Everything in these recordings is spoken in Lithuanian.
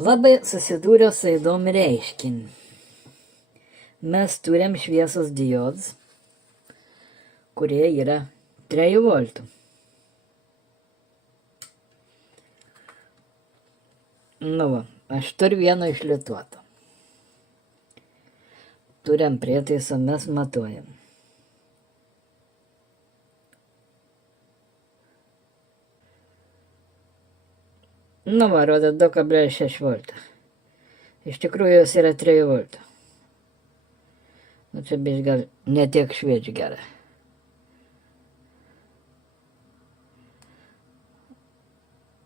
Labai susidūriau su įdomiu reiškiniu. Mes turim šviesos diodus, kurie yra 3 voltų. Nu va, aš turiu vieną išlituotą. Turim prietaisą, mes matuojam. Nu va, rodo 2,6 voltų. Iš tikrųjų jos yra 3 voltų. Nu čia biškai gal netiek šviečia gerai.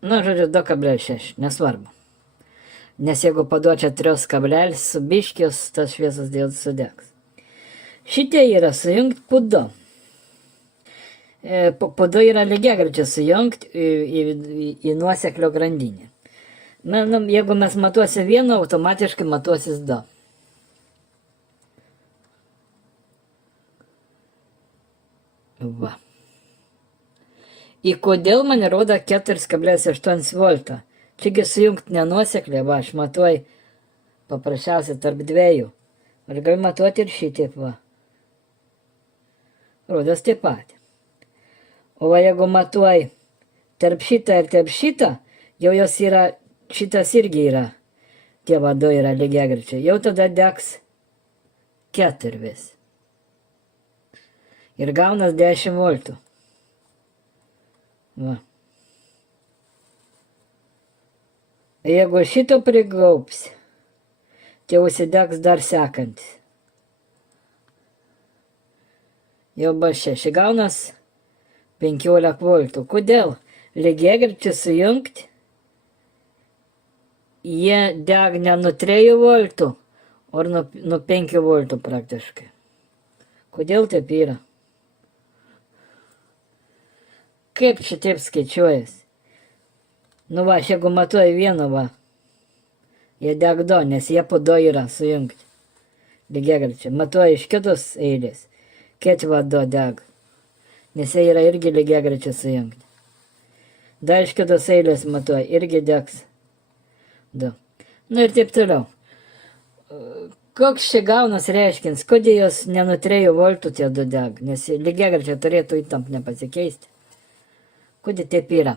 Nu, žodžiu, 2,6, nesvarbu. Nes jeigu paduočia 3 kablelis, su biškios tas šviesos diodas sudegs. Šitie yra sujungti pudu. Pudu yra lygiagrečiai sujungti į nuoseklio grandinę. Jeigu mes matuosim vieną, automatiškai matuosis 2. Va. Ir kodėl man rodo 4,8 volto? Čiagi sujungti nenuosekliai, va, aš matuoju paprasčiausiai tarp 2. Aš galiu matuoti ir šitaip, va. Rodos taip pat. O va, jeigu matuoju tarp šitą ir tarp šitą, jau jos yra, šitas irgi yra, tie vadu yra lygiagrečiai, jau tada degs 4 vis. Ir gaunas 10 voltų. Va. Jeigu šito prigaups, tai užsidegs dar sekantis. Jau bus 6, gaunas 15 voltų. Kodėl? Lygiagrečiai sujungti, jie deg ne nuo 3 voltų, o nuo 5 voltų praktiškai. Kodėl taip yra? Kaip šitaip skaičiuojas? Nu va, aš jeigu matuoju vieną, va, jie deg 2, nes jie po 2 yra sujungti. Lygiagrečiai. Matuoju iš kitos eilės, kiek va 2 deg, nes jie yra irgi lygiagrečiai sujungti. Dar iš kitos eilės matuoju, irgi degs 2. Nu ir taip toliau. Koks čia gaunas reiškins, kodėl jos ne nuo 3 voltų tie 2 deg, nes lygiagrečiai turėtų įtampa nepasikeisti. Kodėl taip yra?